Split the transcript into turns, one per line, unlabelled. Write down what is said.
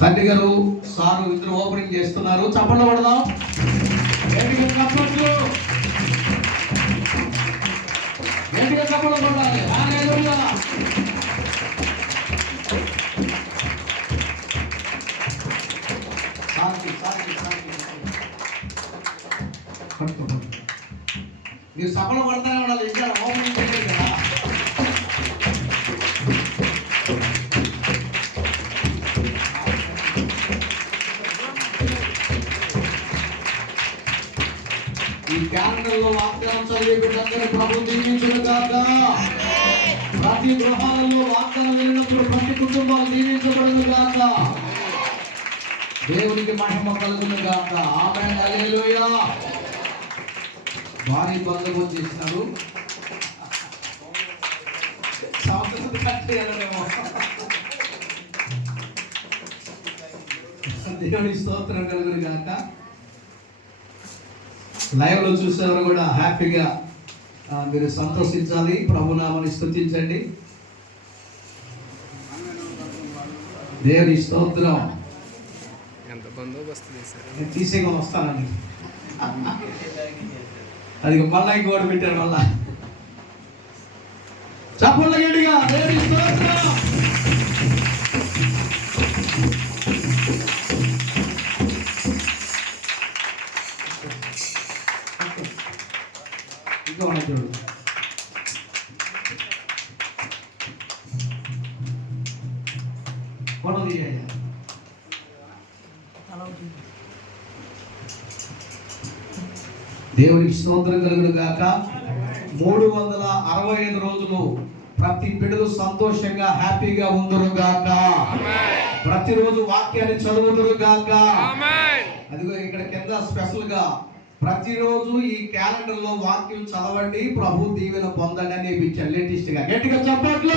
తండ్రి గారు సారు ఇద్దరు ఓపెనింగ్ చేస్తున్నారు. చప్పట్లు పడదాం చప్పట్లు మీరు సఫలం పడతానే ఉండాలి. ఇంకా ఓపెనింగ్ ఈ క్యాలెండర్లో వాగ్దానం చదివే బిడ్డందరూ ప్రభు దీవించిన కాక ప్రతి గృహాలలో వాగ్దానం వెళ్ళినప్పుడు ప్రతి కుటుంబాలు దీవించబడును కాక దేవునికి మహిమ కలుగును కాక ఆమె అలేలోయా భారీ బంధువు చేసినారు. సంవత్సరం కట్టి దేవుని స్తోత్రం కలుగును కాక లైవ్లో చూసేవారు కూడా హ్యాపీగా మీరు సంతోషించాలి. ప్రభునామని స్థుతించండి. దేవుని స్తోత్రం.
ఎంత బందోబస్తు చేశారు.
వస్తానండి. అది మళ్ళా ఇంకోటి పెట్టారు మళ్ళా. చప్పట్ల ఇంకా ఫోటో దేవునికి స్తోత్రం కలుగును గాక. మూడు వందల అరవై ఐదు రోజులు ప్రతి బిడ్డలు సంతోషంగా హ్యాపీగా ఉందరు గాక. ప్రతిరోజు వాక్యాన్ని చదువుదురు గాక. అదిగో ఇక్కడ కింద స్పెషల్గా ప్రతిరోజు ఈ క్యాలెండర్లో వాక్యం చదవండి ప్రభు దీవెన పొందండి అని ఇప్పించారు లేటెస్ట్గా గట్టిగా చెప్పట్లు